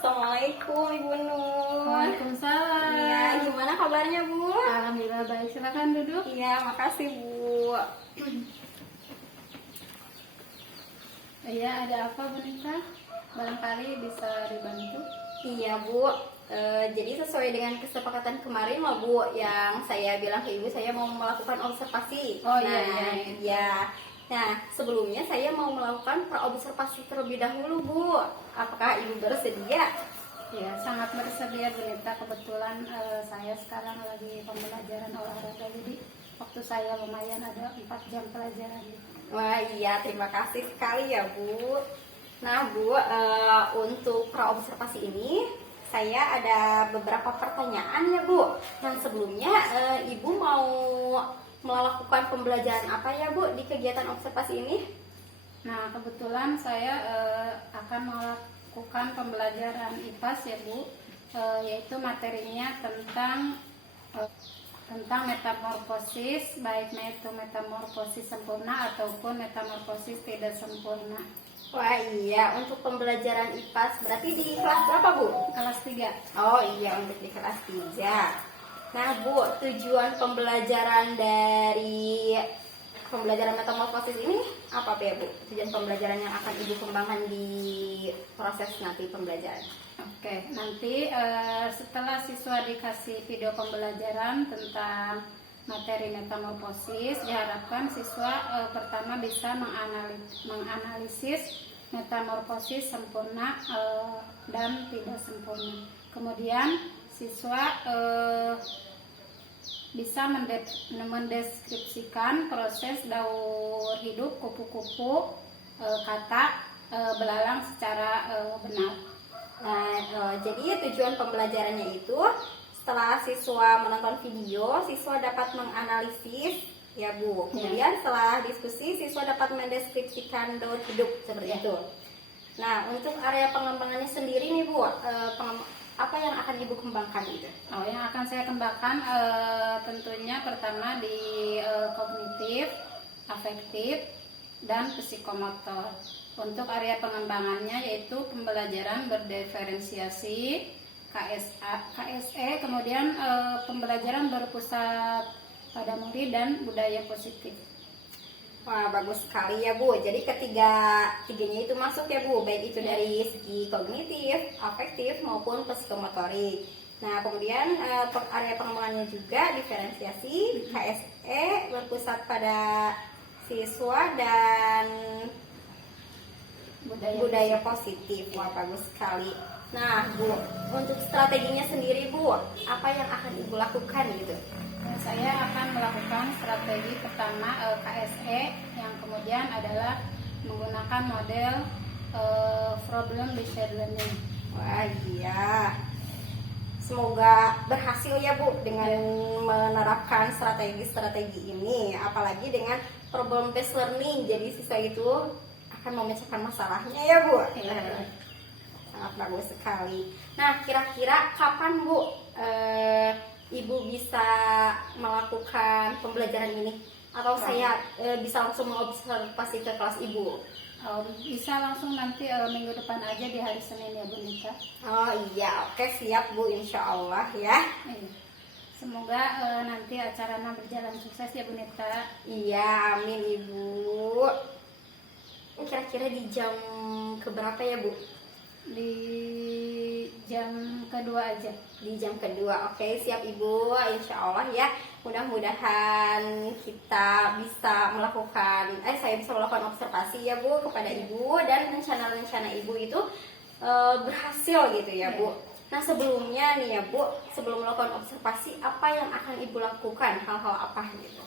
Assalamualaikum Ibu Nur. Waalaikumsalam. Iya, gimana kabarnya Bu? Alhamdulillah baik, silakan duduk. Iya, makasih Bu. Iya, ada apa Bu Nita? Barangkali bisa dibantu. Iya Bu. Jadi sesuai dengan kesepakatan kemarin loh Bu, yang saya bilang ke Ibu saya mau melakukan observasi. Oh, iya, nah, iya. iya. Nah, sebelumnya saya mau melakukan praobservasi terlebih dahulu Bu. Apakah Ibu bersedia? Ya, sangat bersedia Bu Nita. Kebetulan saya sekarang lagi pembelajaran olahraga, jadi waktu saya lumayan ada 4 jam pelajaran. Wah iya, terima kasih sekali ya Bu. Nah Bu, untuk praobservasi ini saya ada beberapa pertanyaan ya Bu. Yang sebelumnya Ibu mau melakukan pembelajaran apa ya Bu di kegiatan observasi ini? Nah, kebetulan saya akan melakukan pembelajaran IPAS ya Bu, yaitu materinya tentang metamorfosis, baik itu metamorfosis sempurna ataupun metamorfosis tidak sempurna. Wah iya, untuk pembelajaran IPAS berarti di kelas berapa Bu? Kelas 3. Oh iya, untuk di kelas 3. Nah Bu, tujuan pembelajaran dari pembelajaran metamorfosis ini apa ya Bu? Tujuan pembelajaran yang akan Ibu kembangkan di proses nanti pembelajaran. Oke, nanti setelah siswa dikasih video pembelajaran tentang materi metamorfosis, diharapkan siswa pertama bisa menganalisis metamorfosis sempurna dan tidak sempurna. Kemudian siswa bisa mendeskripsikan proses daur hidup kupu-kupu kata belalang secara benar. Nah, jadi tujuan pembelajarannya itu setelah siswa menonton video, siswa dapat menganalisis ya Bu. Kemudian setelah diskusi, siswa dapat mendeskripsikan daur hidup seperti itu. Nah, untuk area pengembangannya sendiri nih Bu, apa yang akan Ibu kembangkan gitu? Oh, yang akan saya kembangkan tentunya pertama di kognitif, afektif, dan psikomotor. Untuk area pengembangannya yaitu pembelajaran berdiferensiasi, KSE, kemudian pembelajaran berpusat pada murid dan budaya positif. Wah, bagus sekali ya Bu. Jadi tiganya itu masuk ya Bu, baik itu dari segi kognitif, afektif maupun psikomotorik. Nah, kemudian area pengembangannya juga diferensiasi, KSE berpusat pada siswa dan budaya positif. Wah, bagus sekali. Nah Bu, untuk strateginya sendiri Bu, apa yang akan Ibu lakukan gitu? Saya akan melakukan strategi pertama KSE, yang kemudian adalah menggunakan model problem based learning. Wah iya, semoga berhasil ya Bu dengan menerapkan strategi-strategi ini, apalagi dengan problem based learning. Jadi siswa itu akan memecahkan masalahnya ya Bu. Sangat bagus sekali. Nah, kira-kira kapan Bu Ibu bisa melakukan pembelajaran ini? Atau saya bisa langsung mengobservasi ke kelas Ibu? Bisa langsung nanti minggu depan aja di hari Senin ya Bu Nita. Oh iya, oke siap Bu, insya Allah ya. Semoga nanti acaranya berjalan sukses ya Bu Nita. Iya, amin Ibu. Kira-kira di jam keberapa ya Bu? Di jam kedua aja. Di jam kedua, oke siap Ibu, insya Allah ya. Mudah-mudahan kita bisa melakukan, saya bisa melakukan observasi ya Bu kepada Ibu, dan rencana-rencana Ibu itu berhasil gitu ya Bu. Nah sebelumnya nih ya Bu, sebelum melakukan observasi, apa yang akan Ibu lakukan, hal-hal apa gitu?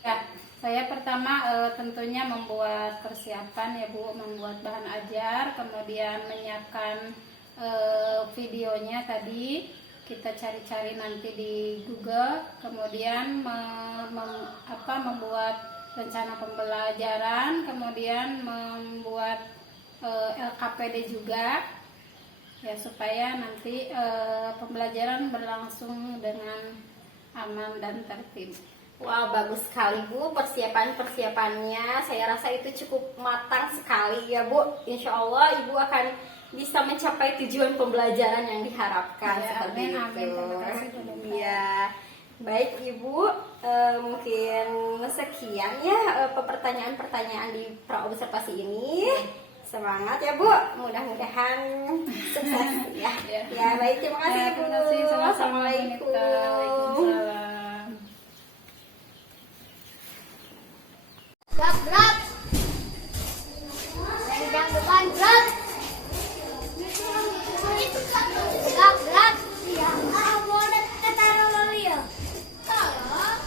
Ya, Saya pertama tentunya membuat persiapan ya Bu, membuat bahan ajar, kemudian menyiapkan videonya tadi kita cari-cari nanti di Google, kemudian membuat rencana pembelajaran, kemudian membuat LKPD juga ya supaya nanti pembelajaran berlangsung dengan aman dan tertib. Wah, bagus sekali Bu, persiapannya saya rasa itu cukup matang sekali ya Bu. Insya Allah Ibu akan bisa mencapai tujuan pembelajaran yang diharapkan Ya, seperti amin, itu. amin. Terima kasih, Bu Nita. Ya, baik Ibu, mungkin sekian ya pertanyaan-pertanyaan di praobservasi ini. Semangat ya Bu, mudah-mudahan sukses ya. Ya baik, terima kasih Ibu. Terima kasih, sama-sama, Bu Assalamualaikum. Nita. Waalaikumsalam. Gerak. Dari yang depan gerak. Gerak. Iya. Mau kita taruh lalu ya. Taruh.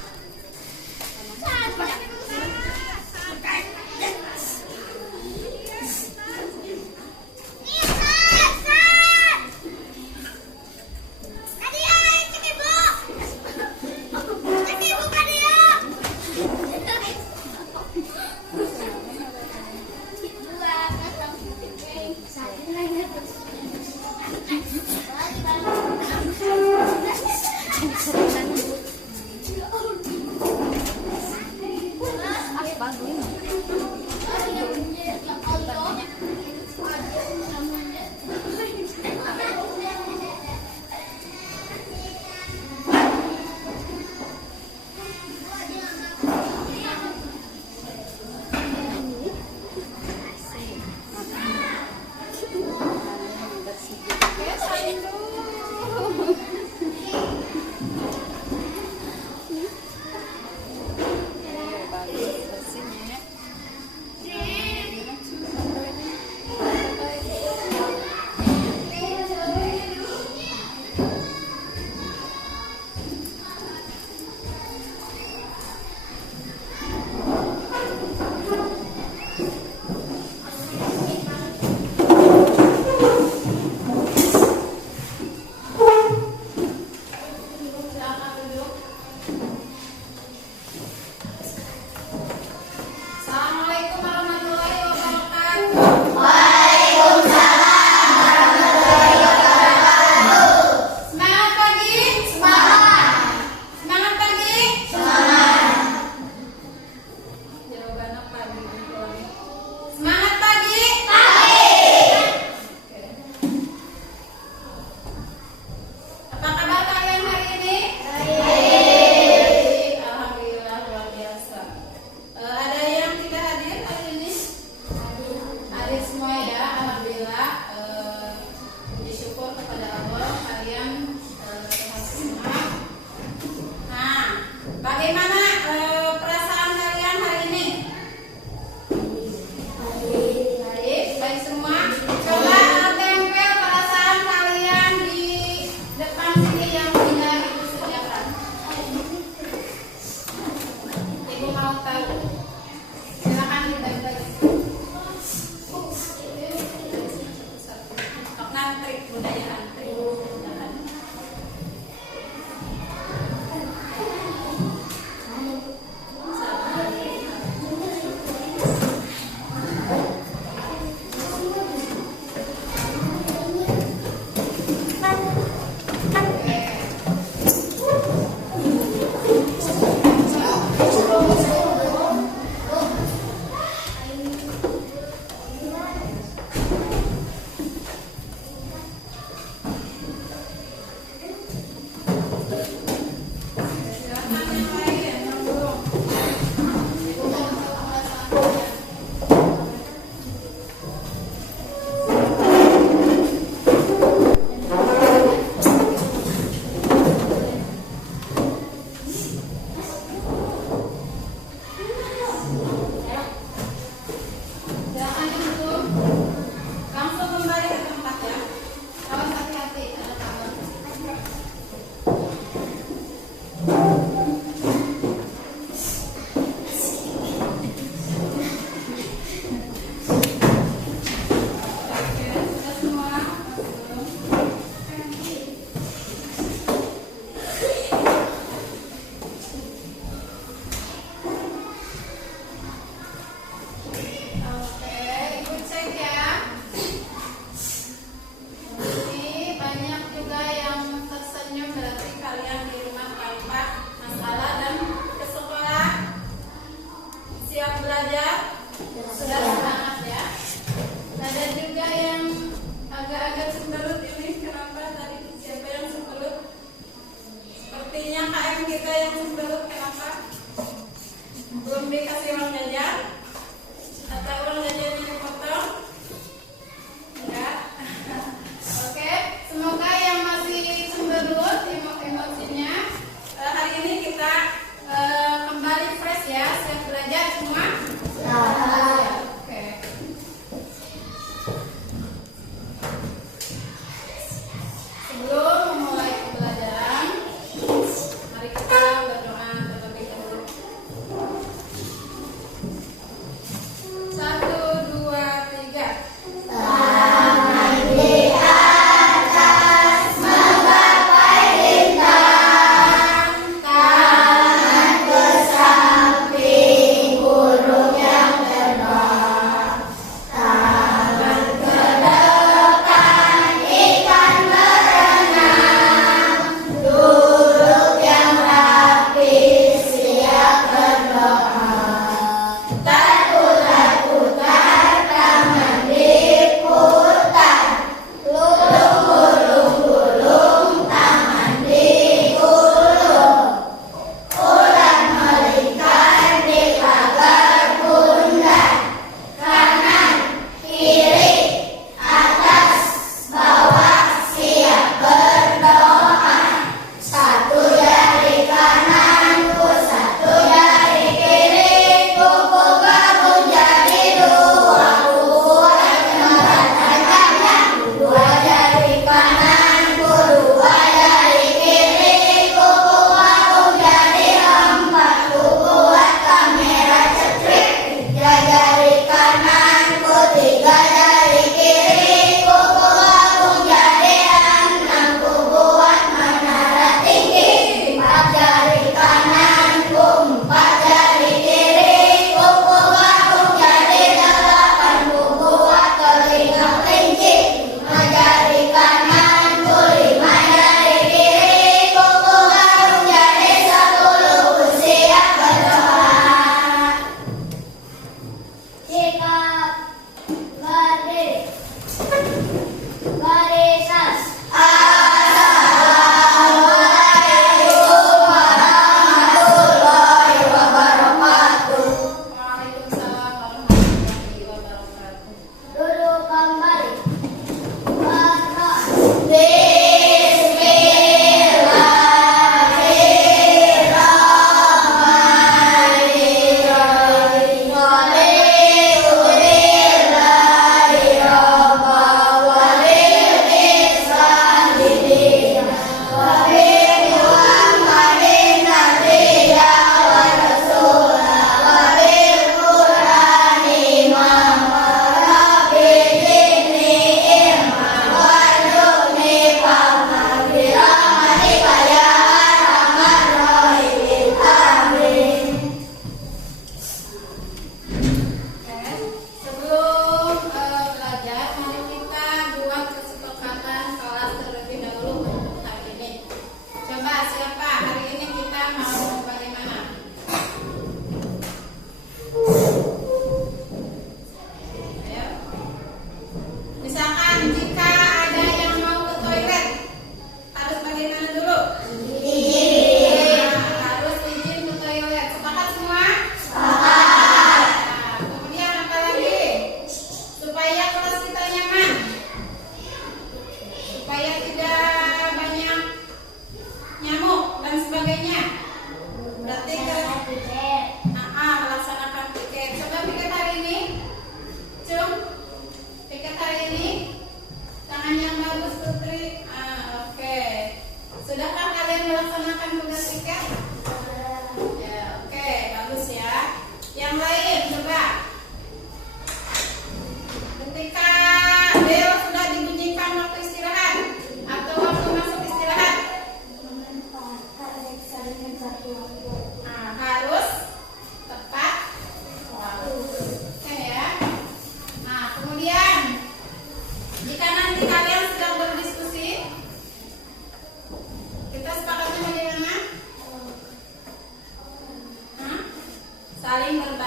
siap belajar? Sudah semangat ya. Ada juga yang agak-agak cemberut ini. Kenapa tadi? Siapa yang cemberut? Sepertinya KM kita yang cemberut. Kenapa? Belum dikasih uang jajan? Atau uang jajannya dipotong? Enggak. Oke, semoga yang masih cemberut emosinya hari ini kita kembali fresh ya. Siap belajar semua? Oke. Sebelum memulai pembelajaran, mari kita berdoa terlebih dahulu. Saat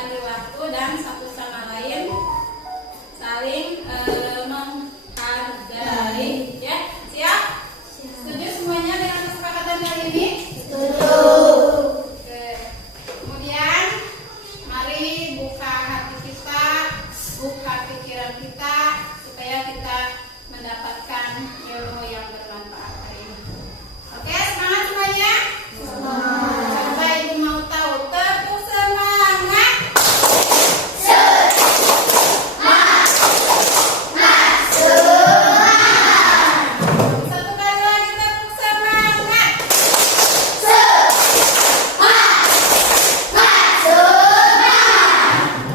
berbagi waktu dan satu sama lain saling menghargai. Ya, siap? Setuju semuanya dengan kesepakatan kali ini? Oke. Kemudian mari buka hati kita, buka pikiran kita supaya kita mendapatkan ilmu yang bermanfaat hari ini. Oke, semangat semuanya? Coba ibu mau tahu, tepuk semangat. Satu kali lagi tepuk semangat.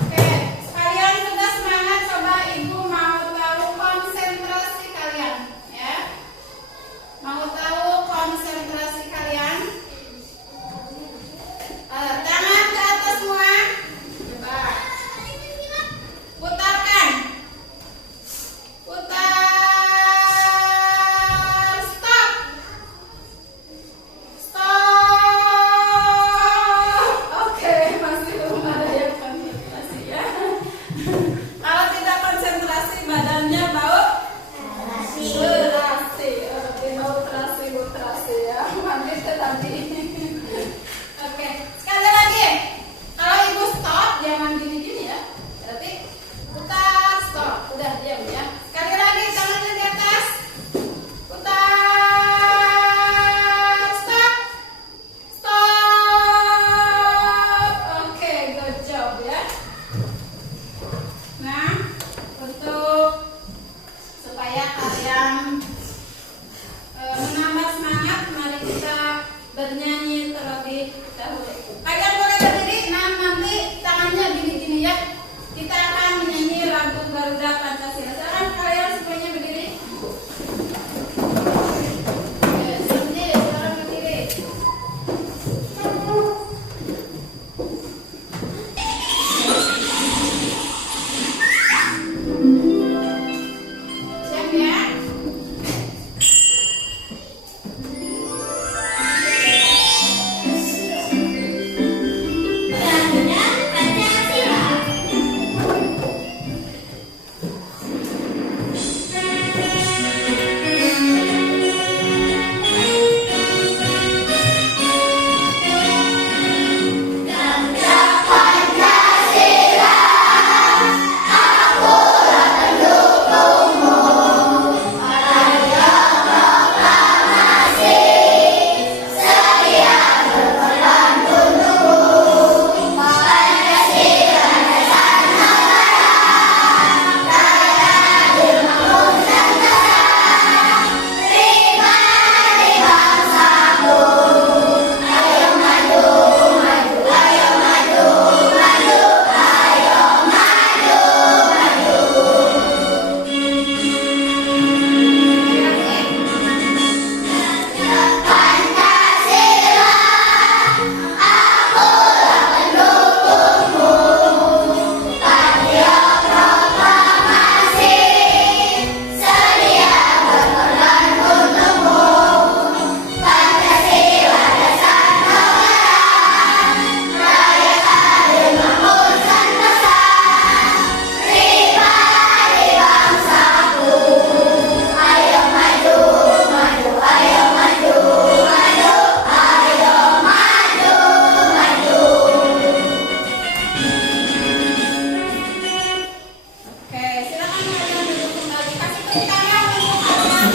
Oke, sekalian sudah semangat, coba ibu mau tahu konsentrasi kalian, ya. Mau tahu konsentrasi kalian? Tangan ke atas semua. Coba. Putarkan. Putar. Stop. Stop. Oke, masih belum ada yang konsentrasi ya. Kalau tidak konsentrasi badannya bau terasi. Bau terasi ya. Mandi tadi. Oke, sekali lagi. Kalau ibu stop, jangan gini-gini ya. Berarti putar, stop. Udah diam ya. Sekali lagi, tangannya di atas. Putar, stop. Stop. Oke, good job ya. Nah, untuk supaya kalian menambah semangat, mari kita bernyanyi terlebih dahulu. Kalian boleh berdiri, nah nanti tangannya gini-gini ya. Kita akan menyanyi lagu Garuda Pancasila. Silakan kalian semuanya berdiri. Berdiri, sekarang berdiri. Siap ya? Oke, silakan kalian duduk kembali. Kasih tepuk tangan untuk kalian.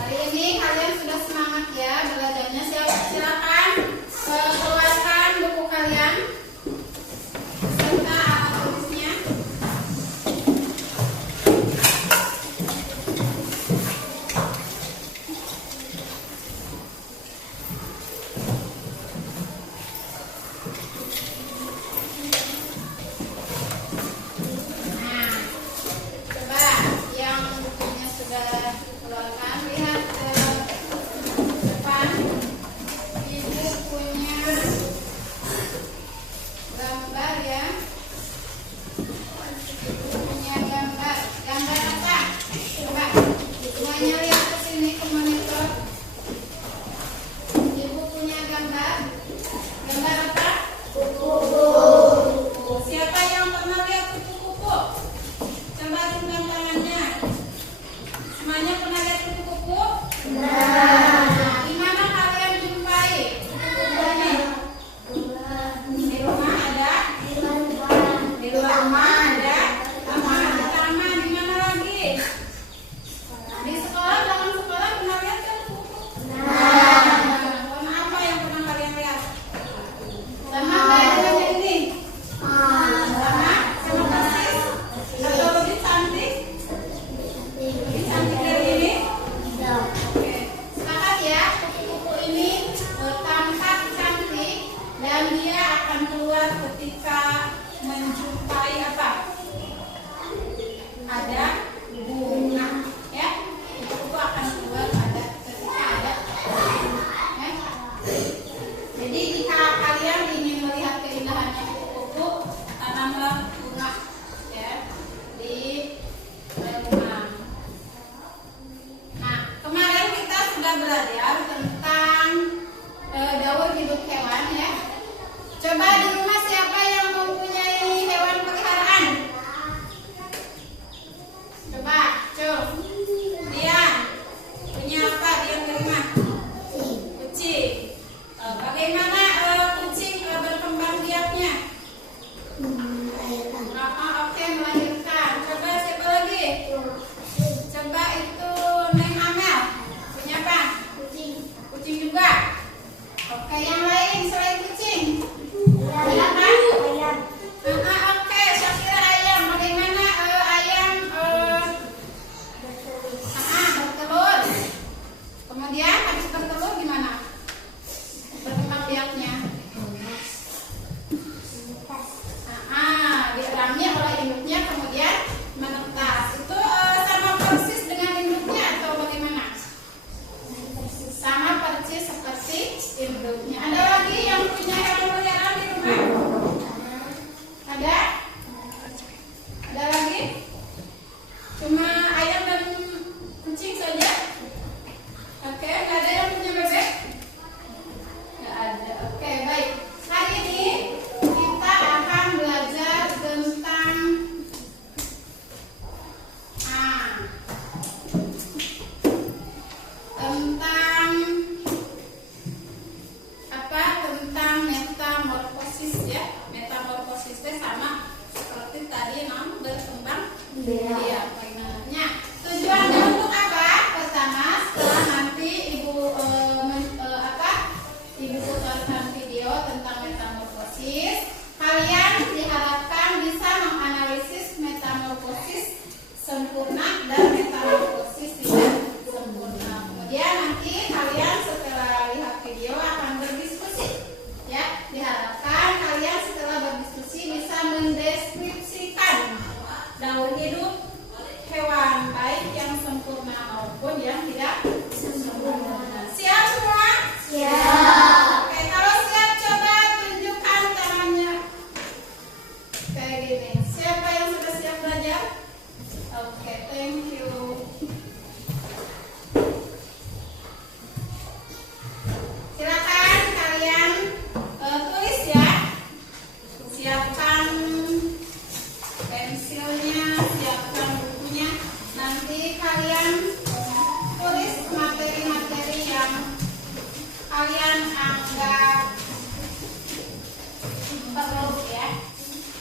Hari ini kalian sudah semangat ya belajarnya. Silakan keluarkan buku kalian serta alat tulisnya. Nah, coba yang bukunya sudah keluarkan, lihat ke depan. kita belajar tentang daur hidup hewan ya. Coba di rumah siapa yang mempunyai hewan peliharaan? Coba, dia punya apa dia di rumah? Kucing. Bagaimana kucing berkembang biaknya? Oke, melahirkan. Coba siapa lagi? Coba itu Neng Amel. Punya apa? Kucing juga. Oke, yang lain selain kucing? Ayam. Oke, saya kira ayam. Bagaimana ayam bertelur? Kemudian habis bertelur gimana? Berkembang biaknya. Diramnya oleh induknya kemudian menetas. Itu sama persis dengan induknya atau bagaimana? Sama persis seperti induknya. Ada lagi yang punya hewan peliharaan di rumah? Ada? Ada lagi? Cuma ayam dan kucing saja? Oke, nggak ada yang punya bebek? Nggak ada. Oke, baik. Hari ini kita akan belajar tentang apa? Tentang metamorfosis ya. Metamorfosis itu sama seperti tadi berkembang biak. Nah, tujuannya untuk apa? Pertama, setelah nanti ibu putarkan video tentang metamorfosis, kalian diharapkan bisa menganalisis metamorfosis sempurna dan metamorfosis tidak sempurna. Kemudian nanti kalian setelah lihat video akan berdiskusi. Ya, diharapkan kalian setelah berdiskusi bisa mendeskripsikan daur hidup hewan baik yang sempurna maupun yang tidak sempurna. Siap semua? Siap. Oke, kalau siap coba tunjukkan tangannya. Kayak gini. Siapa yang sudah siap belajar? Oke, thank you. Silakan kalian tulis ya. Siapkan pensilnya, siapkan bukunya. Nanti kalian tulis materi-materi yang kalian anggap perlu ya.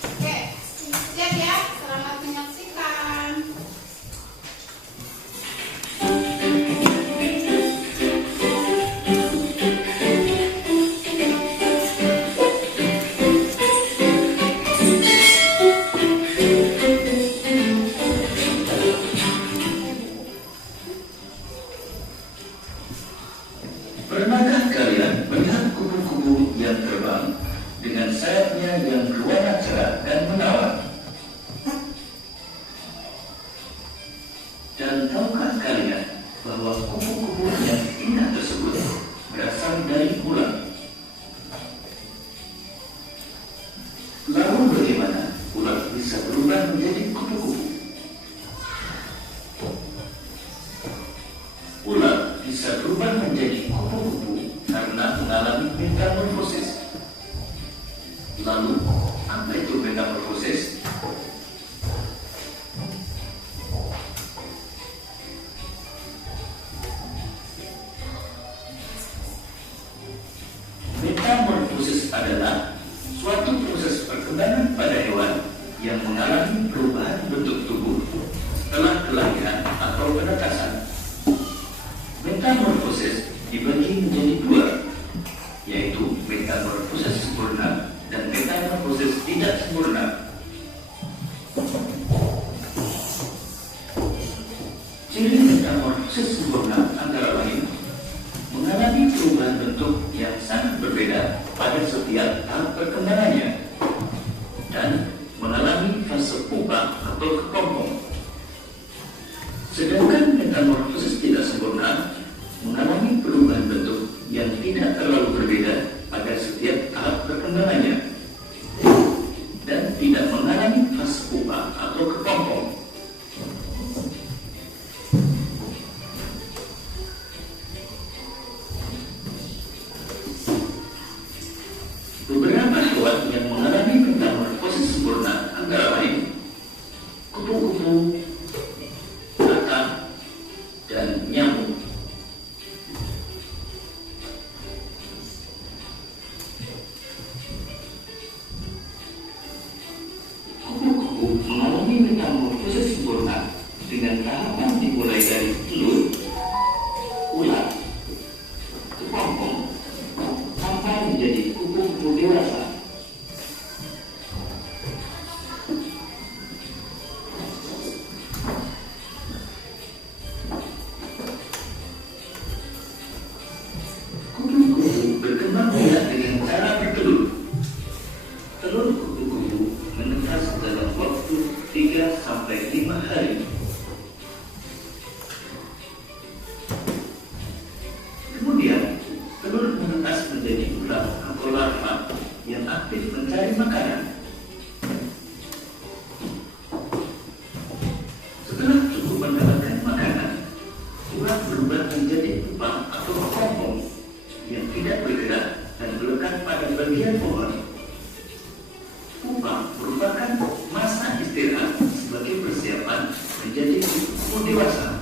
Oke, siap ya. Selamat menyaksikan. Pernahkah kalian melihat kupu-kupu yang terbang dengan sayapnya yang berwarna cerah dan menawan? Dan tahukah kalian bahwa kupu-kupu yang indah tersebut berasal dari ular? Lalu bagaimana ular bisa berubah menjadi kupu-kupu? Ular bisa berubah menjadi kupu-kupu karena mengalami metamorfosis. Lalu, apa itu metamorfosis? Metamorfosis adalah suatu proses perkembangan pada hewan yang mengalami perubahan bentuk tubuh setelah kelahiran atau penetasan. Metamorfosis dibagi menjadi dua, yaitu metamorfosis sempurna dan metamorfosis tidak sempurna. Ciri metamorfosis sempurna antara lain mengalami perubahan bentuk yang sangat berbeda pada setiap tahap perkembangannya dan mengalami fase pupa atau kepompong. Sedangkan metamorfosis tidak sempurna mengalami perubahan bentuk yang tidak terlalu berbeda pada setiap tahap perkembangannya dan tidak menjadi ular atau larva yang aktif mencari makanan. Setelah cukup mendapatkan makanan, ular berubah menjadi pupa atau kepompong yang tidak bergerak dan melekat pada bagian pohon. Pupa merupakan masa istirahat sebagai persiapan menjadi kupu dewasa.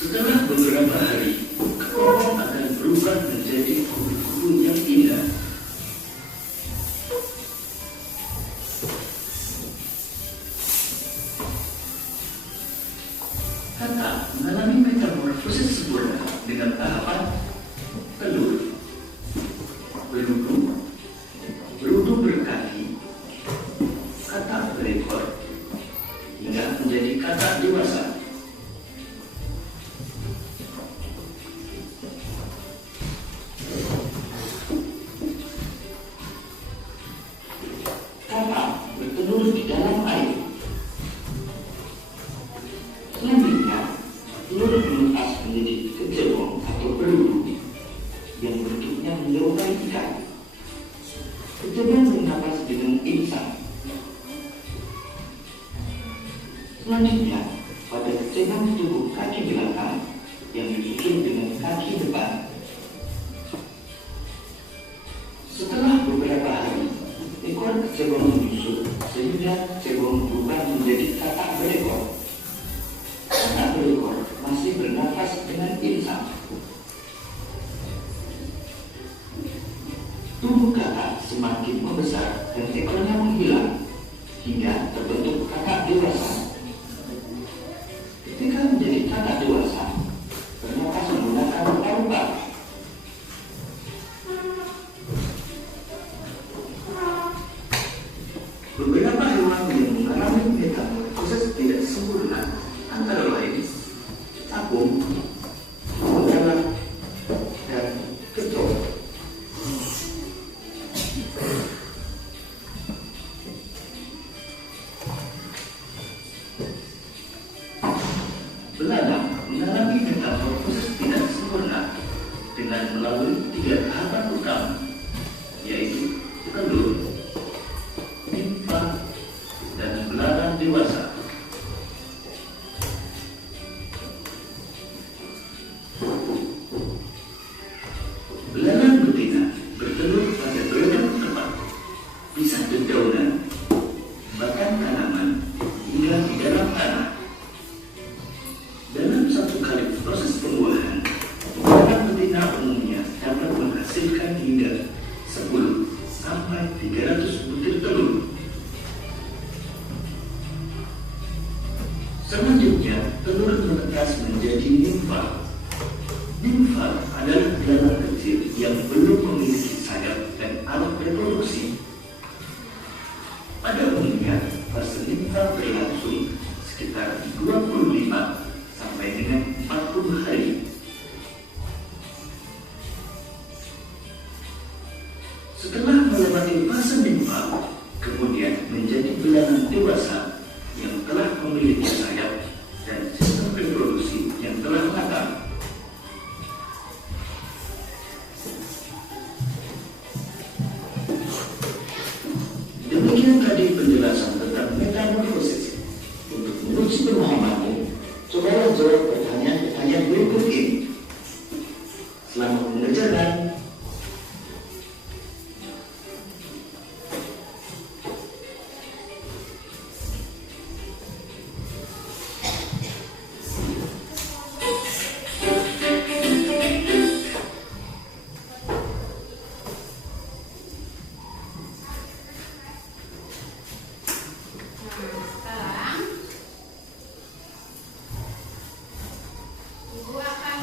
Setelah beberapa hari, kepompong akan berubah menjadi kupu-kupu yang indah. Katak mengalami metamorfosis sempurna dengan tahapan telur, berudu, berudu berkaki, katak berekor, hingga menjadi katak dewasa. Katak bertelur di dalam air. Selanjutnya, telur menetas menjadi kecebong atau berudu yang bentuknya menyerupai ikan. Kecebong bernapas dengan insang. Selanjutnya, pada kecebong tubuh kaki belakang yang disusul dengan kaki depan. Setelah beberapa hari, ekor kecebong menyusut sehingga kecebong berubah menjadi katak berekor. Katak berekor masih bernafas dengan insang. Tubuh katak semakin membesar dan ekornya menghilang hingga terbentuk katak dewasa. Ketika menjadi katak dewasa, bernafas menggunakan paru-paru. Beberapa hewan yang mengalami metamorfosis tidak sempurna antara lain capung, serigala, dan kecoa. Belalang mengalami metamorfosis tidak sempurna dengan melalui 3 tahapan utama, yaitu telur, nimfa, dan belalang dewasa. Belalang betina bertelur pada beragam tempat, bisa dedaunan, bahkan tanaman, hingga di dalam tanah. Dalam satu kali proses pembuahan, belalang betina umumnya dapat menghasilkan hingga 10 sampai 300 butir telur. Selanjutnya, telur menetas menjadi nimfa. Nimfa adalah belalang kecil yang belum memiliki sayap dan alat reproduksi. Pada umumnya, fase nimfa berlangsung sekitar 25 sampai dengan 40 hari. Setelah melewati fase nimfa, kemudian menjadi belalang dewasa yang telah memiliki sayap dan sistem reproduksi yang telah matang. Demikian tadi penjelasan tentang metamorfosis. Untuk menguji pemahamanmu, cobalah jawab pertanyaan-pertanyaan berikut ini. Selamat mengerjakan. Sekarang Ibu akan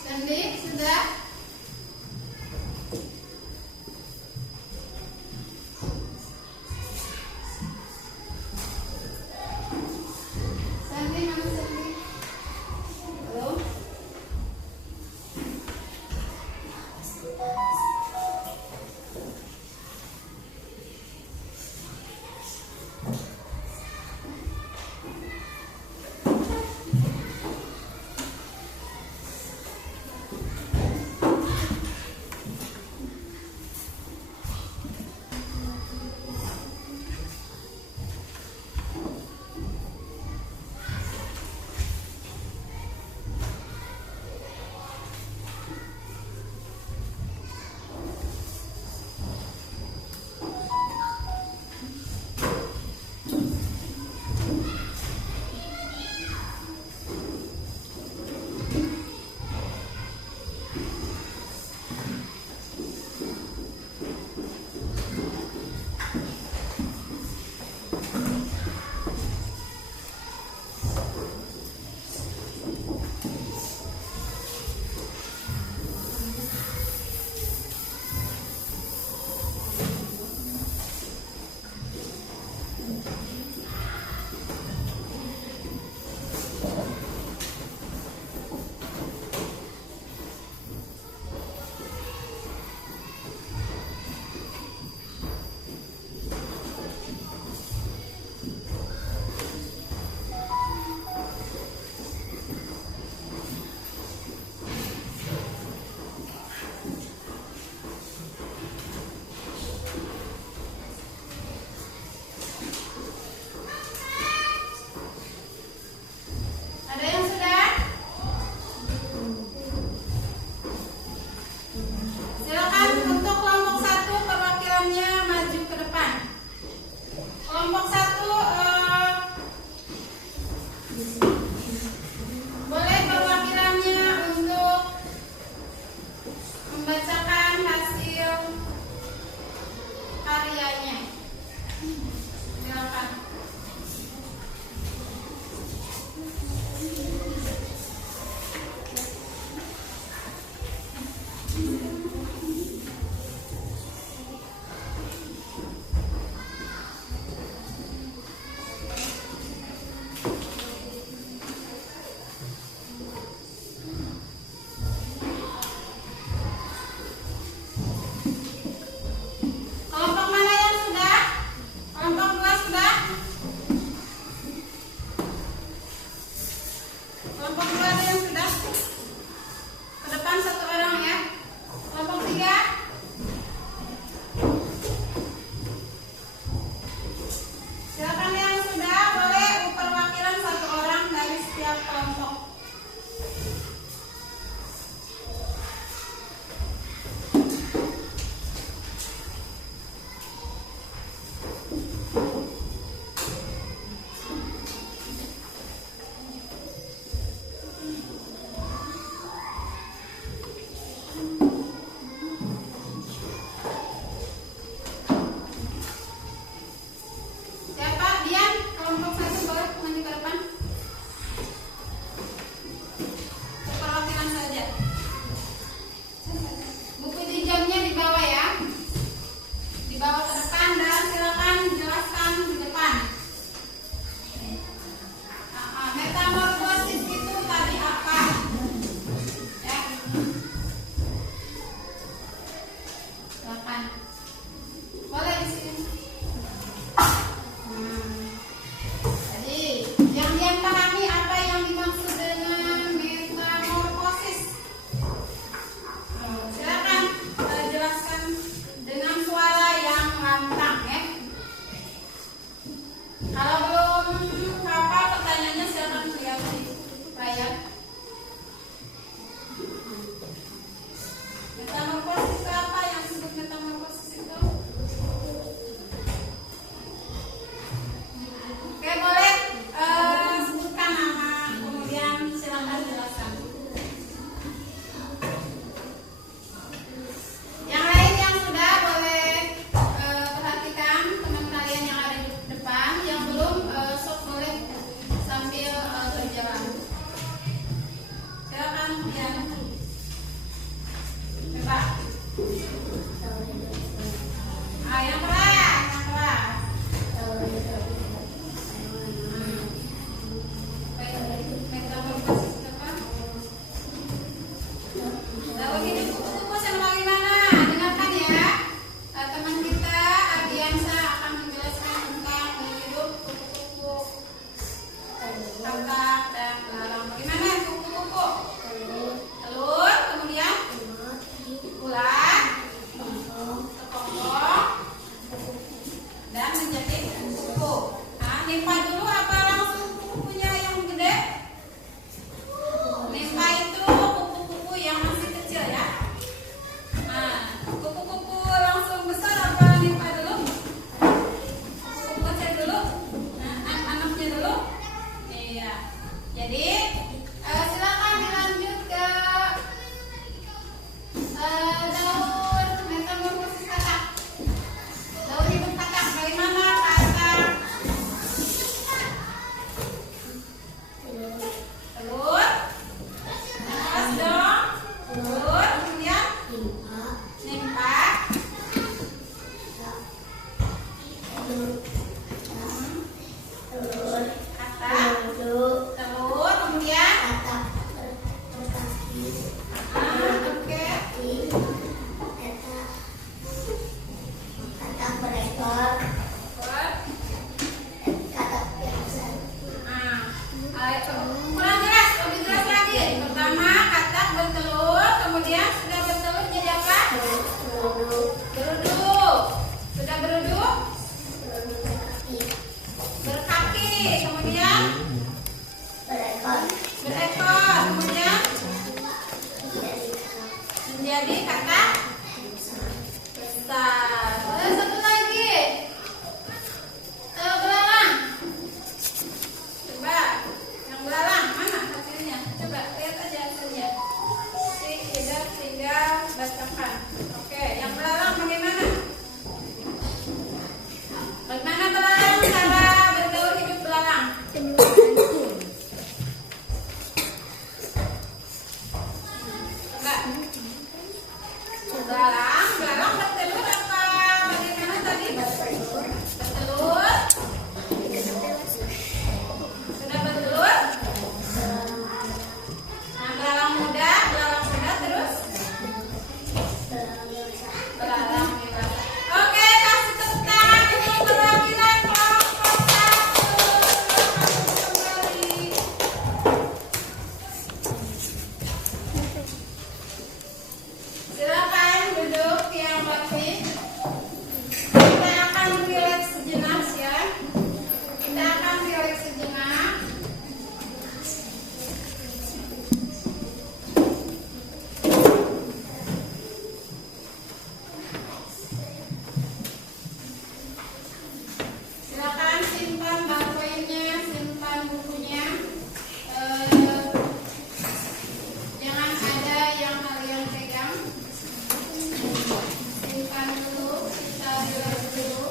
Sandy, sudah? Sandy, mana Sandy? Halo? kemudian berekor. kemudian menjadi kata besar. Terus satu lagi, belalang. Coba yang belalang mana hasilnya? Coba lihat aja hasilnya. Tidak bacakan. Oke, yang belalang bagaimana? Bagaimana belalang, cara bergaul hidup belalang? Coba. Belalang bertelur apa? Bagaimana tadi? Bertelur. Sudah bertelur. Nah, belalang muda terus. Belalang dewasa. Oke, kasih tepuk tangan untuk perwakilan kelompok 1. Kembali. Silakan duduk yang rapi. Kita akan relax sejenak ya. Kita akan relax sejenak. Silakan simpan ballpointnya, simpan bukunya. Jangan ada yang kalian pegang. Simpan dulu, kita relax dulu.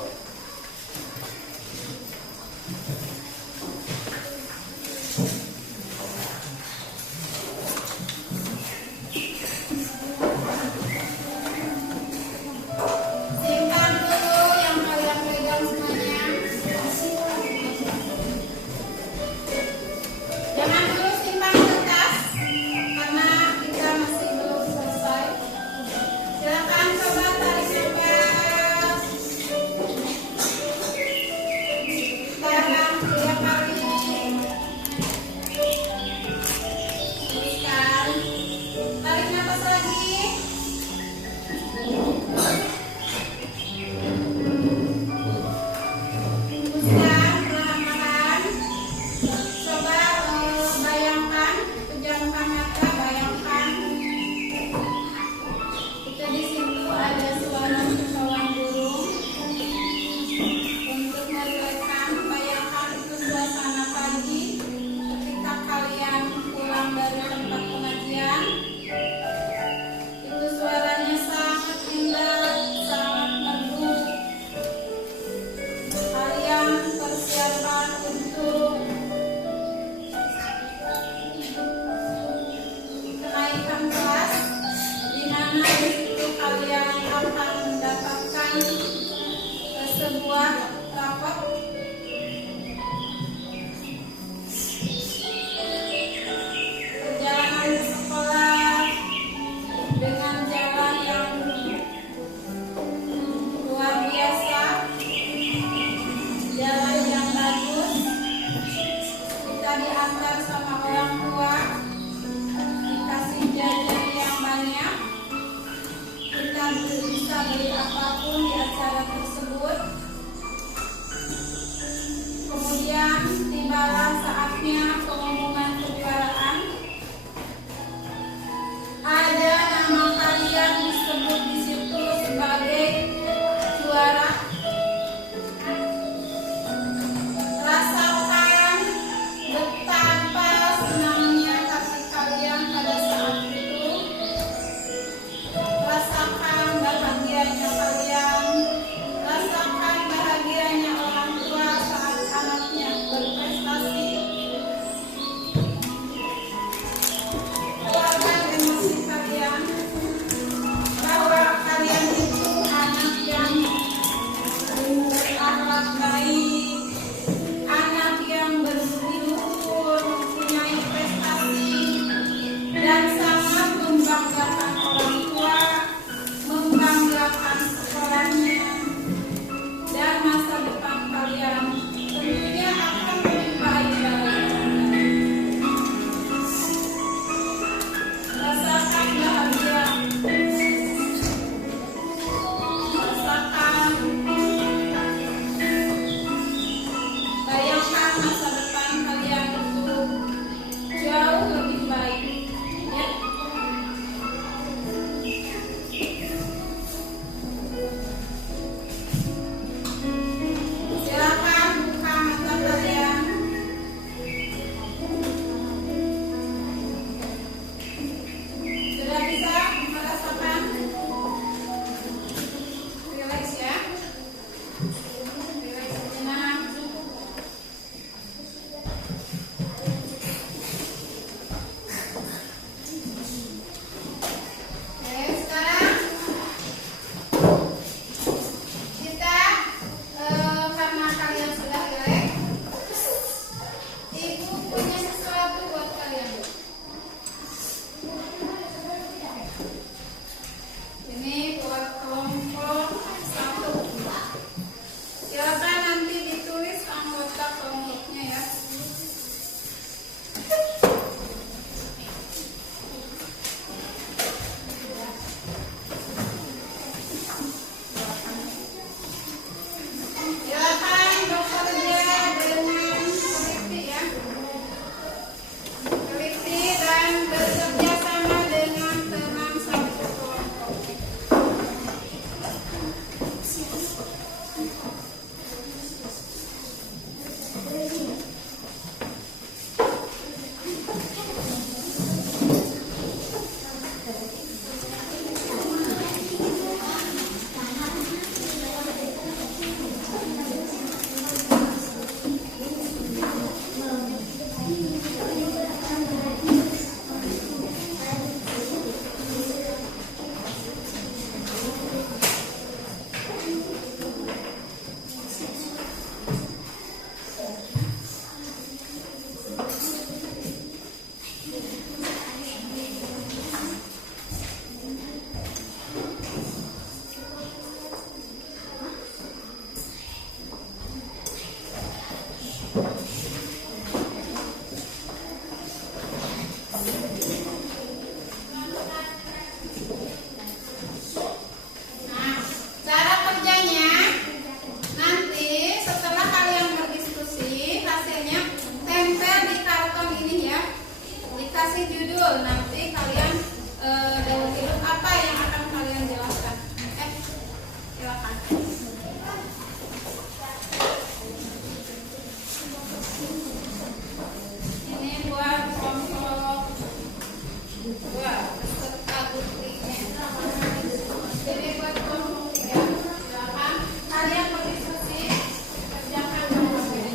Simpan dulu yang kalian pegang semuanya. Jangan dulu simpan kertas karena kita masih belum selesai. Silakan coba tarik nafas. Tahan 3 kali. Teruskan. Tarik nafas lagi. Hembuskan perlahan-lahan. Coba bayangkan, pejamkan mata, bayangkan. Itu di situ ada suara kicauan burung. Untuk merilekskan, bayangkan itu suasana pagi ketika kalian pulang dari tempat pengajian. Itu suaranya sangat indah, sangat merdu. Kalian persiapkan untuk kenaikan kelas, di mana di situ kalian akan mendapatkan sebuah rapot. Perjalanan ke sekolah dengan jalan yang luar biasa, jalan yang bagus. Kita diantar sama orang tua, dikasih jajan yang banyak. Kita bisa beli apapun di acara tersebut. Kemudian tibalah saatnya pengumuman kejuaraan. Ada nama kalian disebut di situ sebagai juara. Rasakan betapa senangnya hati kalian pada saat itu. Rasakan bahagianya kalian. Rasakan bahagianya orang tua saat anaknya kasih judul, nanti kalian daur hidup apa yang akan kalian jelaskan. Silakan. Ini buat kelompok 2 peserta buktinya. Jadi buat kelompok 3, silakan kalian berdiskusi, kerjakan kelompoknya.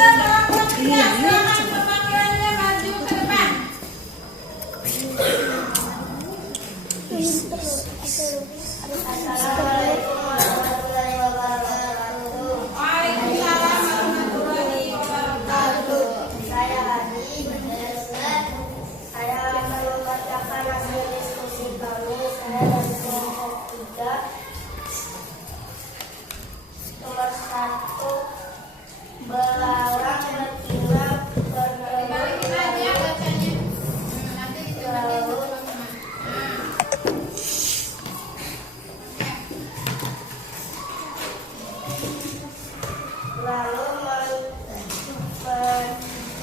Silakan perwakilannya maju ke depan. Assalamualaikum warahmatullahi wabarakatuh. Waalaikumsalam warahmatullahi wabarakatuh. Saya Adi. Saya akan membacakan hasil diskusi kami. Saya dari kelompok 3. Nomor 1, belalang betina Balikin aja bacanya. Nanti dicobain teman-teman. lalu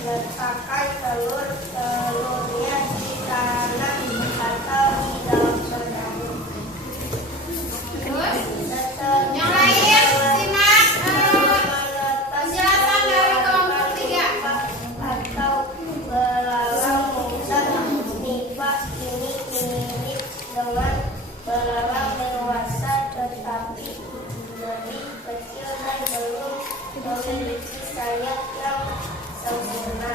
meletakkan telurnya di tanah atau di dalam sarang. Terus yang lain simak penjelasan dari kelompok 3. Atau belalang muda nipah ini mirip dengan belalang dewasa tetapi lebih kecil dan belum memiliki sayap yang sempurna.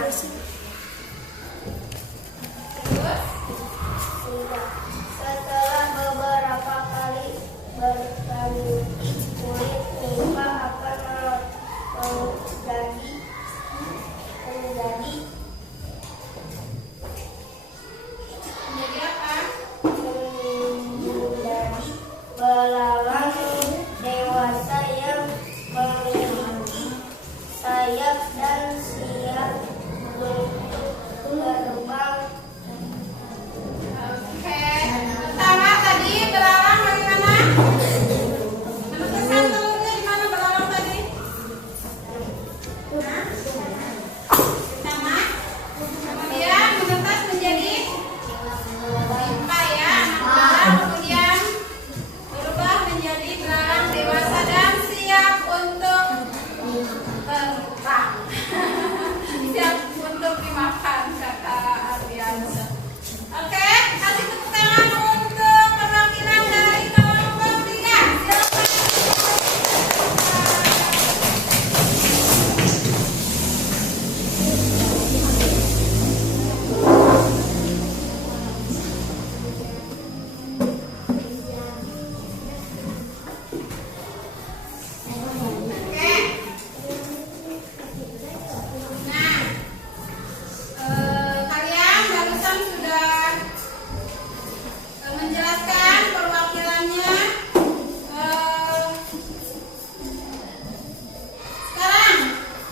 Setelah beberapa kali berganti, kulit nipah akan menjadi Menjadi apa? menjadi belalang dewasa yang memiliki sayap dan siap untuk terbang. Oke. Pertama tadi belalang bagaimana? Menemukan telurnya di mana belalang tadi? Hah? Pertama, kemudian menetas menjadi limpa ya, belalang kemudian berubah menjadi belalang dewasa dan siap untuk terbang. Siap untuk dimakan kata Ardiansa. Oke, kasih tepuk tangan untuk perwakilan dari kelompok 3. Silakan. Oke. Nah, kalian barusan sudah menjelaskan perwakilannya. Sekarang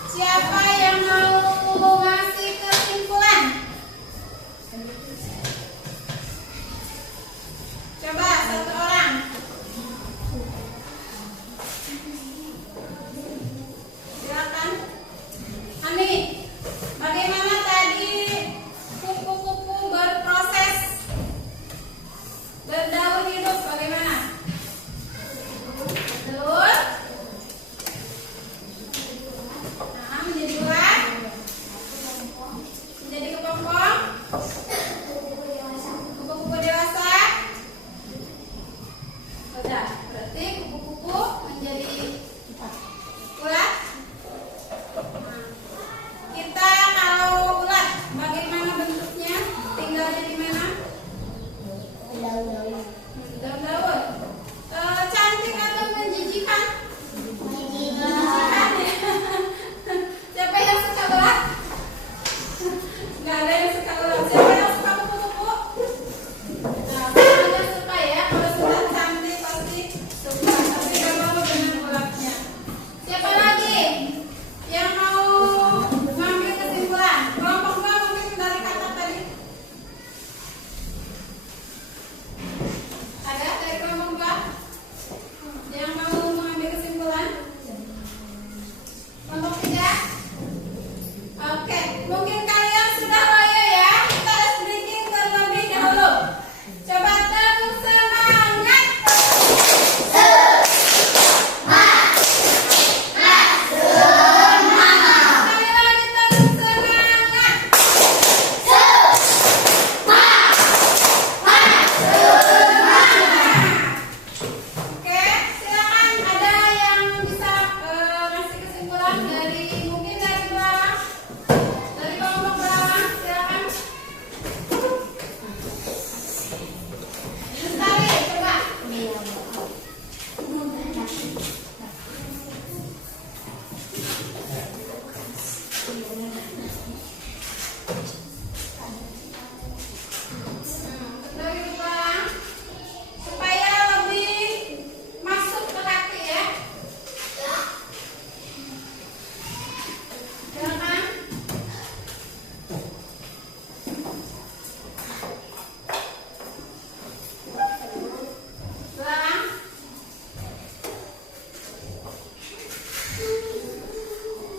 siapa yang mau ngasih kesimpulan? Coba satu orang. Silakan. Ani, bagaimana tadi kupu-kupu berproses berdaur hidup? Bagaimana? Telur. Nah, menjadi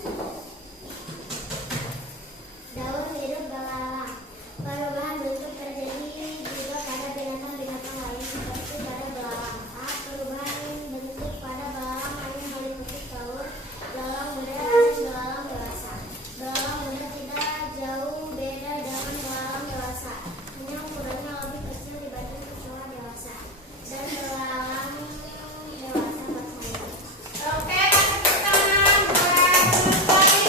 Daun hidup belalang. Perubahan bentuk terjadi juga pada binatang-binatang lain seperti pada belalang. Perubahan bentuk pada belalang hanya meliputi daun belalang muda dan belalang dewasa. Belalang muda tidak jauh beda dengan belalang dewasa, hanya ukurannya lebih kecil dibanding kecoa dewasa. Dan belalang dewasa bersayap. Oke, kasih tepuk tangan buat teman-teman.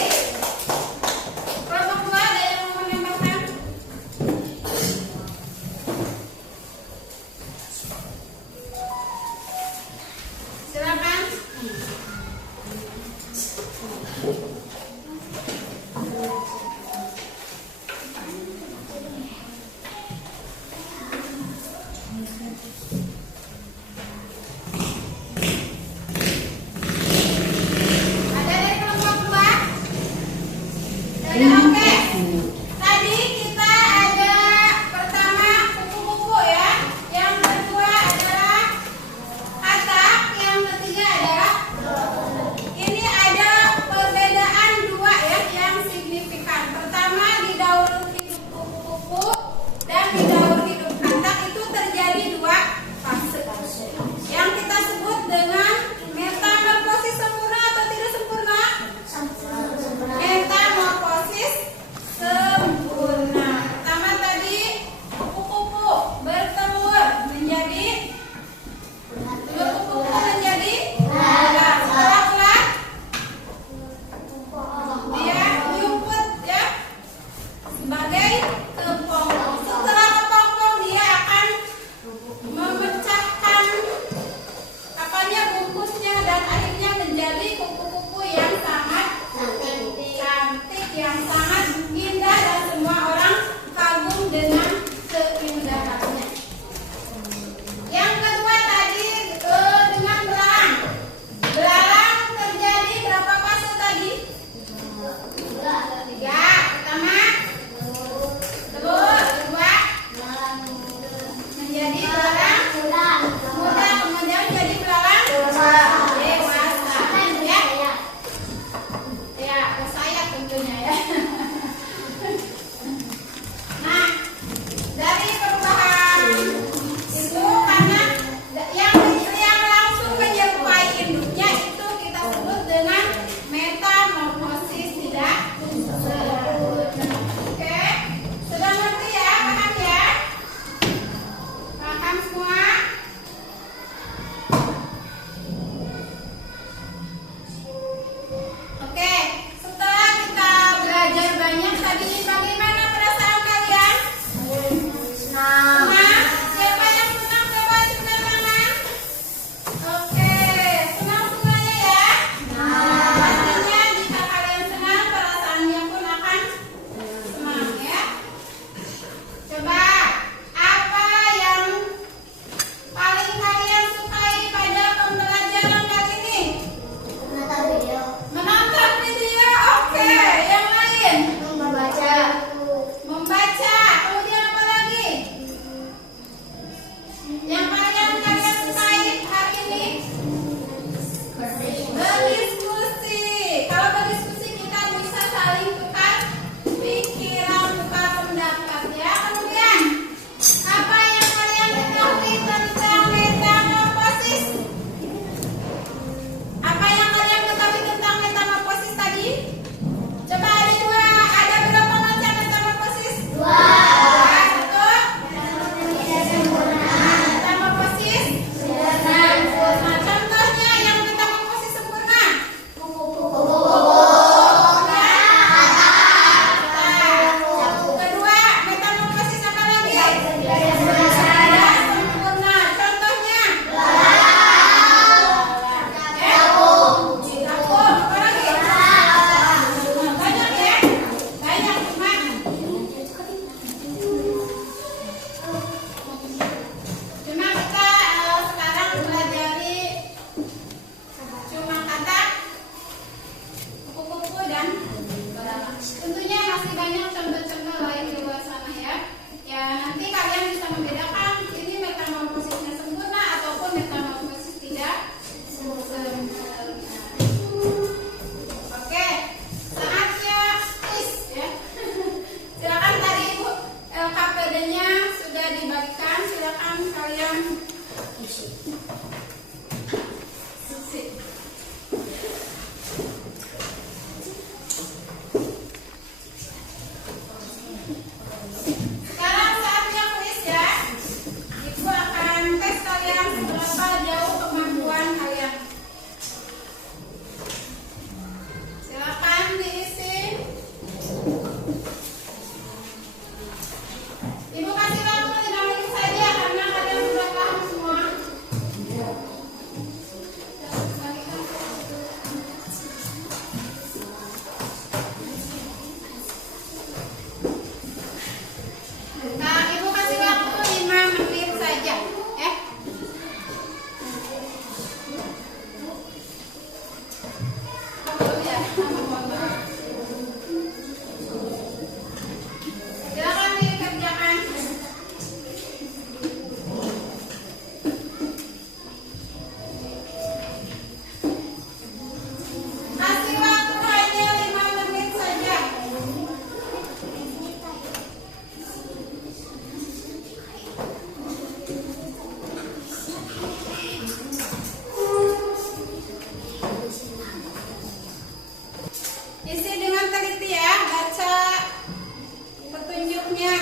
alatnya.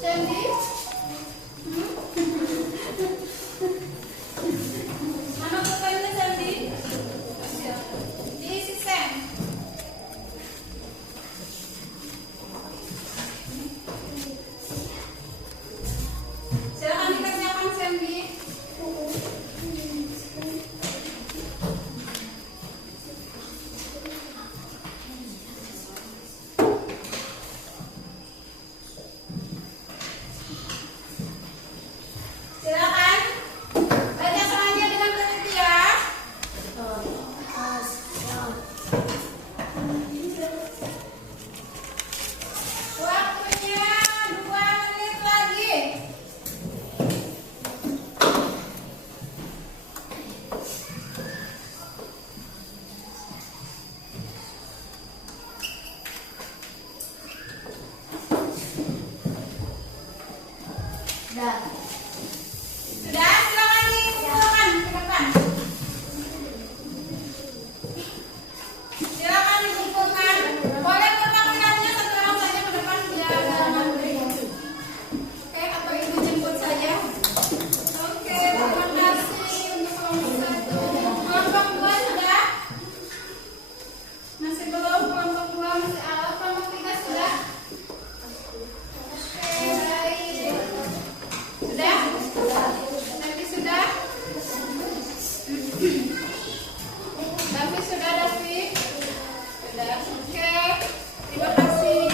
Sandy? Mana pulpennya Sandy? Diisi Sen. Silakan dikerjakan Sandy. Silakan baca semuanya dengan teliti ya. Waktunya 2 menit lagi. Sudah, silakan dikumpulkan ke depan. Silakan dikumpulkan. Boleh perwakilannya satu orang saja ke depan biar jangan ribut. Oke, atau ibu jemput saja. Oke, terima kasih untuk kelompok 1. Kelompok 2 sudah? Masih belum. Kelompok 2 masih awal. Kelompok 3 sudah? Oke, baik. Sudah? Tapi sudah? Davi sudah, Davi? Sudah. Oke. Terima kasih.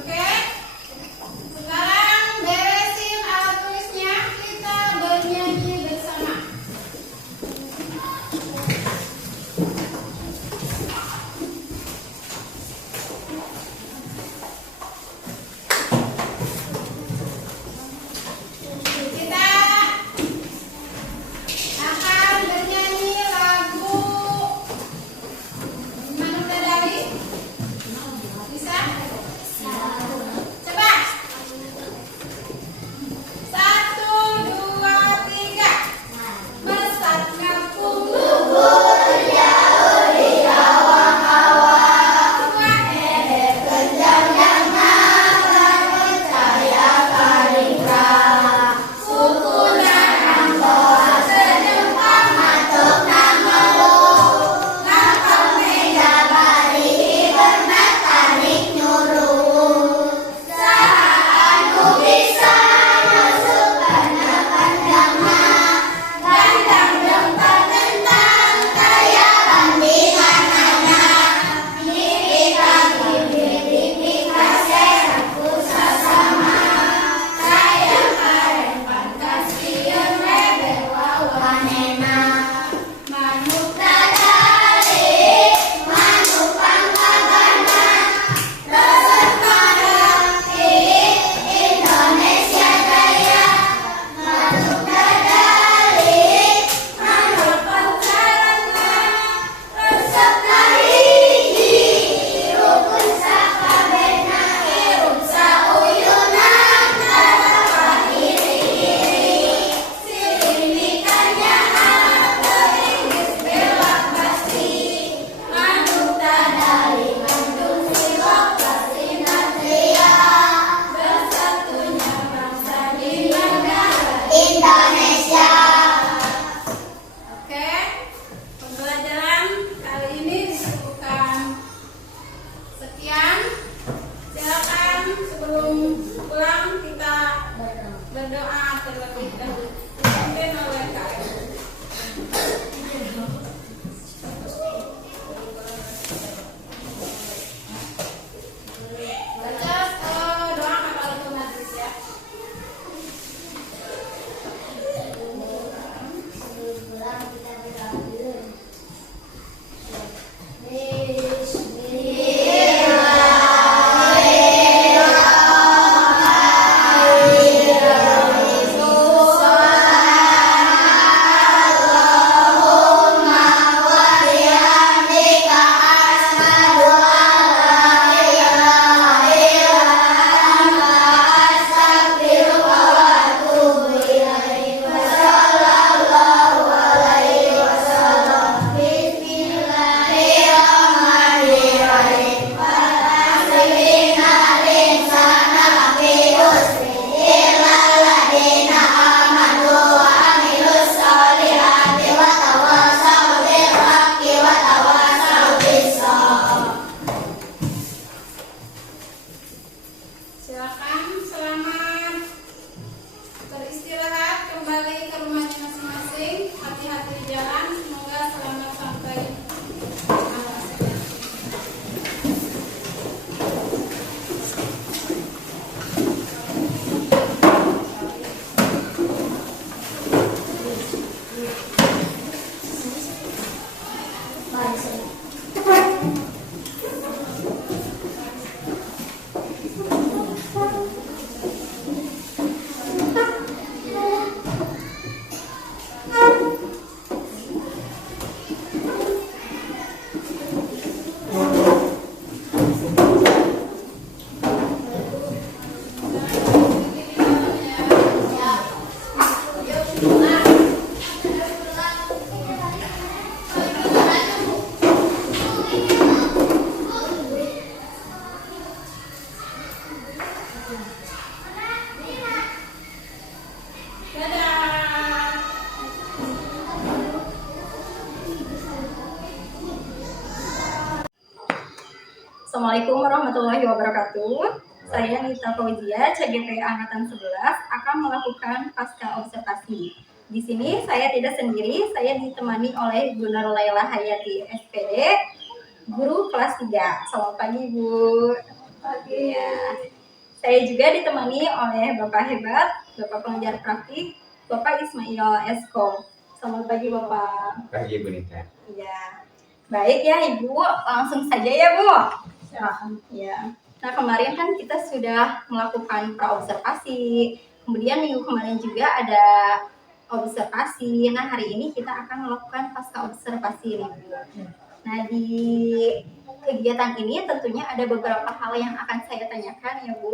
Oke. Sekarang beresin alat tulisnya. Kita bernyanyi bersama. Assalamualaikum warahmatullahi wabarakatuh. Saya Nita Fauzia, CGP Angkatan 11 akan melakukan pasca observasi. Di sini saya tidak sendiri, saya ditemani oleh Bu Nur Laila Hayati SPD, guru kelas 3. Selamat pagi Bu. Pagi. Ya. Saya juga ditemani oleh Bapak hebat, Bapak pengajar praktik, Bapak Ismail Eskom. Selamat pagi Bapak. Pagi Bu Nita. Iya. Baik ya Ibu, langsung saja ya Bu. Ya. Nah kemarin kan kita sudah melakukan praobservasi, kemudian minggu kemarin juga ada observasi. Nah hari ini kita akan melakukan pasca observasi nih Bu. Nah di kegiatan ini tentunya ada beberapa hal yang akan saya tanyakan ya Bu.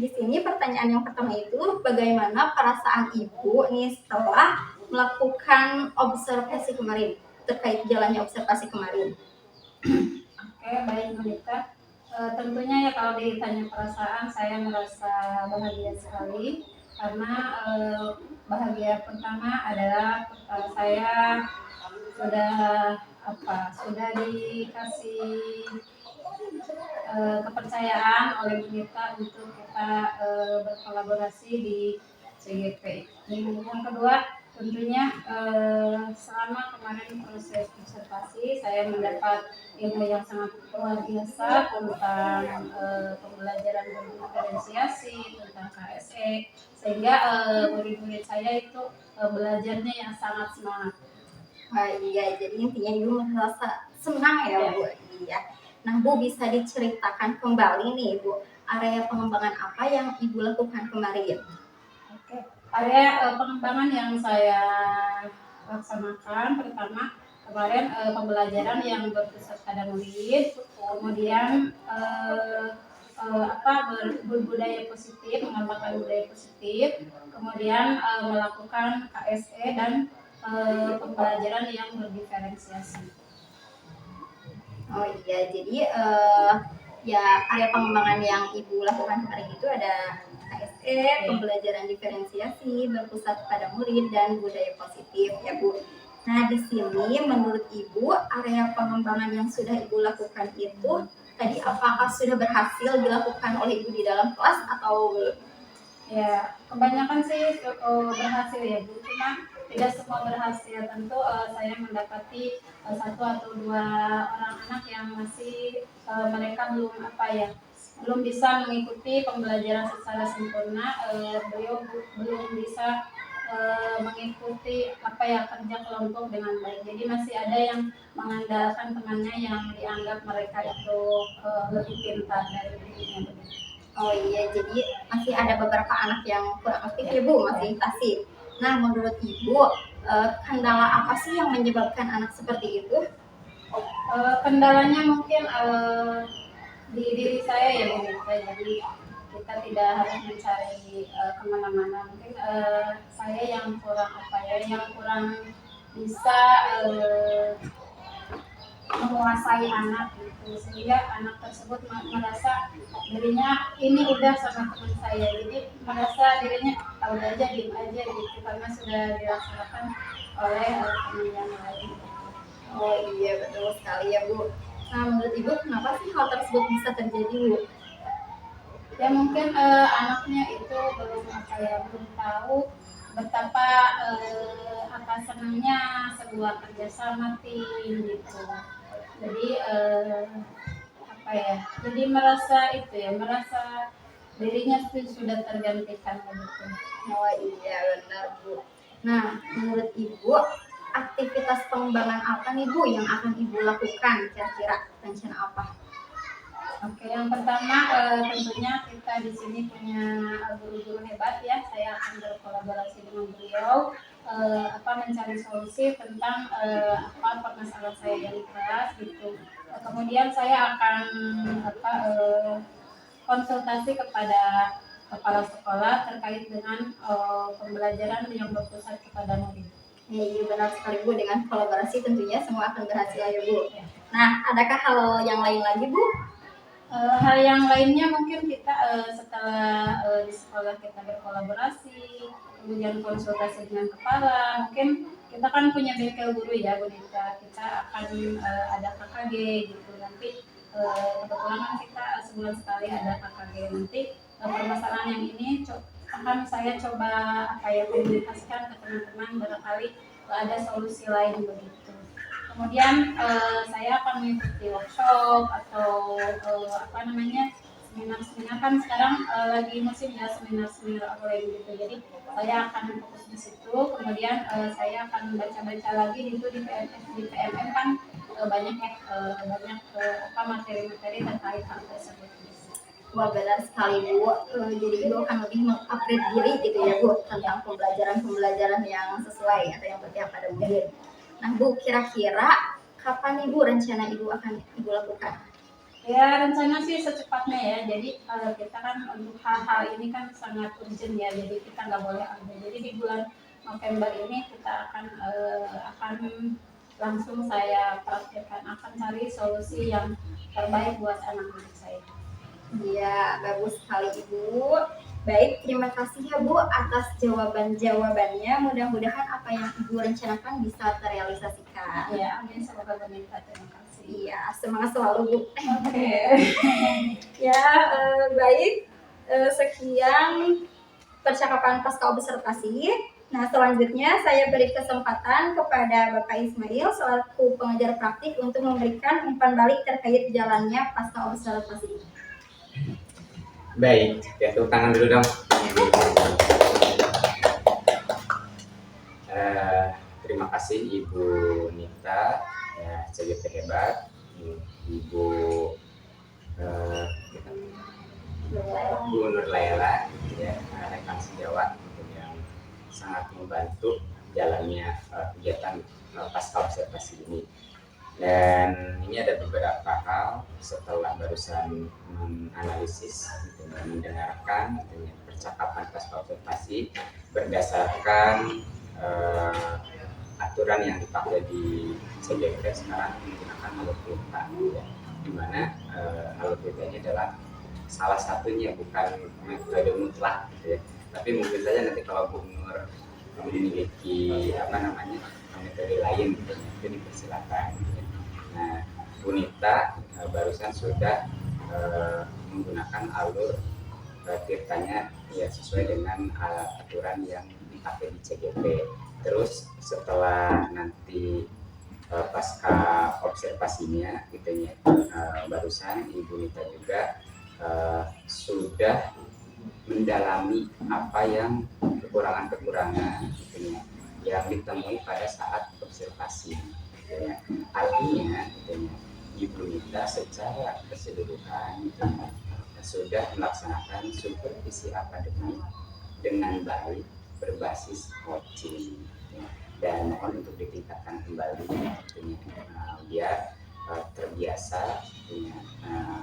Di sini pertanyaan yang pertama itu bagaimana perasaan Ibu nih setelah melakukan observasi kemarin, terkait jalannya observasi kemarin. Oke, baik Bu Nita. Tentunya ya kalau ditanya perasaan, saya merasa bahagia sekali karena bahagia pertama adalah saya sudah dikasih kepercayaan oleh Bu Nita untuk kita berkolaborasi di CGP. Yang kedua, tentunya selama kemarin proses observasi saya mendapat ilmu yang sangat luar biasa tentang pembelajaran berdiferensiasi, tentang KSE, sehingga murid-murid saya itu belajarnya yang sangat semangat. Wah iya, jadi intinya Ibu merasa senang ya Bu. Iya. Nah Bu bisa diceritakan kembali nih Bu, area pengembangan apa yang Ibu lakukan kemarin? Oke. Area pengembangan yang saya laksanakan pertama kemarin pembelajaran yang berpusat pada murid, kemudian berbudaya positif, mengembangkan budaya positif, kemudian melakukan KSE dan pembelajaran yang berdiferensiasi. Oh iya, jadi ya area pengembangan yang Ibu lakukan kemarin itu ada KSE, pembelajaran diferensiasi, berpusat pada murid dan budaya positif ya Bu. Nah di sini menurut Ibu area pengembangan yang sudah Ibu lakukan itu tadi apakah sudah berhasil dilakukan oleh Ibu di dalam kelas atau belum? Ya, kebanyakan sih berhasil ya Bu, cuma tidak semua berhasil. Tentu saya mendapati satu atau dua orang anak yang masih mereka belum bisa mengikuti pembelajaran secara sempurna. Beliau belum bisa mengikuti kerja kelompok dengan baik. Jadi masih ada yang mengandalkan temannya yang dianggap mereka itu lebih pintar dari dirinya. Oh iya, jadi masih ada beberapa anak yang kurang aktif ya Bu, masih pasif. Nah menurut Ibu kendala apa sih yang menyebabkan anak seperti itu? Kendalanya mungkin di diri saya ya Bu. Jadi kita tidak harus mencari kemana-mana. Mungkin saya yang kurang bisa menguasai anak gitu, sehingga anak tersebut merasa dirinya ini udah sama teman saya, jadi merasa dirinya udah aja diem aja gitu karena sudah dilaksanakan oleh teman yang lain. Oh iya betul sekali ya Bu. Nah menurut Ibu kenapa sih hal tersebut bisa terjadi Bu? Ya mungkin anaknya itu belum tahu betapa senangnya sebuah kerjasama tim gitu. Jadi jadi merasa dirinya sudah tergantikan gitu. Oh iya benar Bu. Nah menurut Ibu aktivitas pengembangan apa nih Bu yang akan Ibu lakukan, kira-kira rencana apa? Oke, yang pertama tentunya kita di sini punya guru-guru hebat ya. Saya akan berkolaborasi dengan beliau mencari solusi tentang permasalahan saya dari kelas gitu. Kemudian saya akan konsultasi kepada kepala sekolah terkait dengan pembelajaran yang berpusat kepada murid. Iya benar sekali Bu, dengan kolaborasi tentunya semua akan berhasil ya Bu. Nah adakah hal yang lain lagi Bu? Hal yang lainnya mungkin kita setelah di sekolah kita berkolaborasi, kemudian konsultasi dengan kepala, mungkin kita kan punya bengkel guru ya Bu Nita, kita akan ada KKG gitu, nanti kebetulan kan kita sebulan sekali ada KKG. Nanti permasalahan yang ini akan saya coba komunikasikan ke teman-teman, barangkali ada solusi lain begitu. Kemudian saya akan mengikuti workshop atau seminar-seminar, kan sekarang lagi musim ya seminar-seminar online gitu. Jadi saya akan fokus di situ. Kemudian saya akan baca-baca lagi itu di PMM kan banyak ya materi-materi terkait hal tersebut. Wah, benar sekali Bu. Jadi Ibu akan lebih mengupgrade diri gitu ya Bu tentang pembelajaran yang sesuai atau yang berpihak pada murid. Nah Bu, kira-kira kapan nih Bu rencana Ibu akan Ibu lakukan? Ya, rencana sih secepatnya ya. Jadi kita kan untuk hal-hal ini kan sangat urgent ya. Jadi kita nggak boleh ambil. Jadi di bulan November ini kita akan langsung saya praktekkan, akan cari solusi yang terbaik buat anak-anak saya. Iya, bagus sekali Ibu. Baik, terima kasih ya Bu atas jawaban-jawabannya. Mudah-mudahan apa yang Ibu rencanakan bisa terrealisasikan. Ya, amin, semoga bermanfaat. Terima kasih. Iya, semangat selalu Bu. Oke. Ya, baik. Sekian percakapan pasca observasi. Nah, selanjutnya saya beri kesempatan kepada Bapak Ismail selaku pengajar praktik untuk memberikan umpan balik terkait jalannya pasca observasi ini. Baik, ya tepuk tangan dulu dong. Terima kasih Ibu Nita, ya CGP hebat, Ibu Nur Laila, ya rekan sejawat yang sangat membantu jalannya kegiatan pasca observasi ini. Dan ini ada beberapa hal setelah barusan menganalisis, mendengarkan percakapan pasca observasi berdasarkan aturan yang dipakai di CGP sekarang menggunakan alur perintah, ya, di mana alur perintah ini adalah salah satunya, bukan metode mutlak gitu ya. Tapi mungkin saja nanti kalau Bu Nur memiliki metode lain gitu, itu dipersilakan gitu. Nah, Bu Nita barusan sudah menggunakan alur tirtanya ya sesuai dengan aturan yang dipakai di CGP. Terus setelah nanti pasca observasinya gitu ya, barusan Ibu Nita juga sudah mendalami apa yang kekurangan-kekurangan gitu ya, yang ditemui pada saat observasi. Ya. Artinya Ibu Nita secara keseluruhan sudah melaksanakan supervisi akademik dengan baik berbasis coaching, ya. Dan mohon untuk ditingkatkan kembali biar terbiasa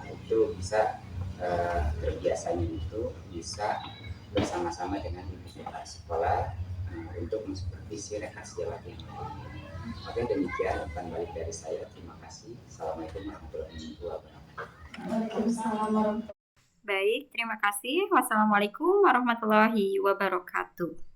itu bisa terbiasanya itu bisa bersama-sama dengan ibu kepala sekolah untuk mensupervisi rekan sejawat yang lain. Oke, demikian umpan balik dari saya. Terima kasih. Assalamualaikum warahmatullahi wabarakatuh. Waalaikumsalam warahmatullahi wabarakatuh. Baik, terima kasih. Wassalamualaikum warahmatullahi wabarakatuh.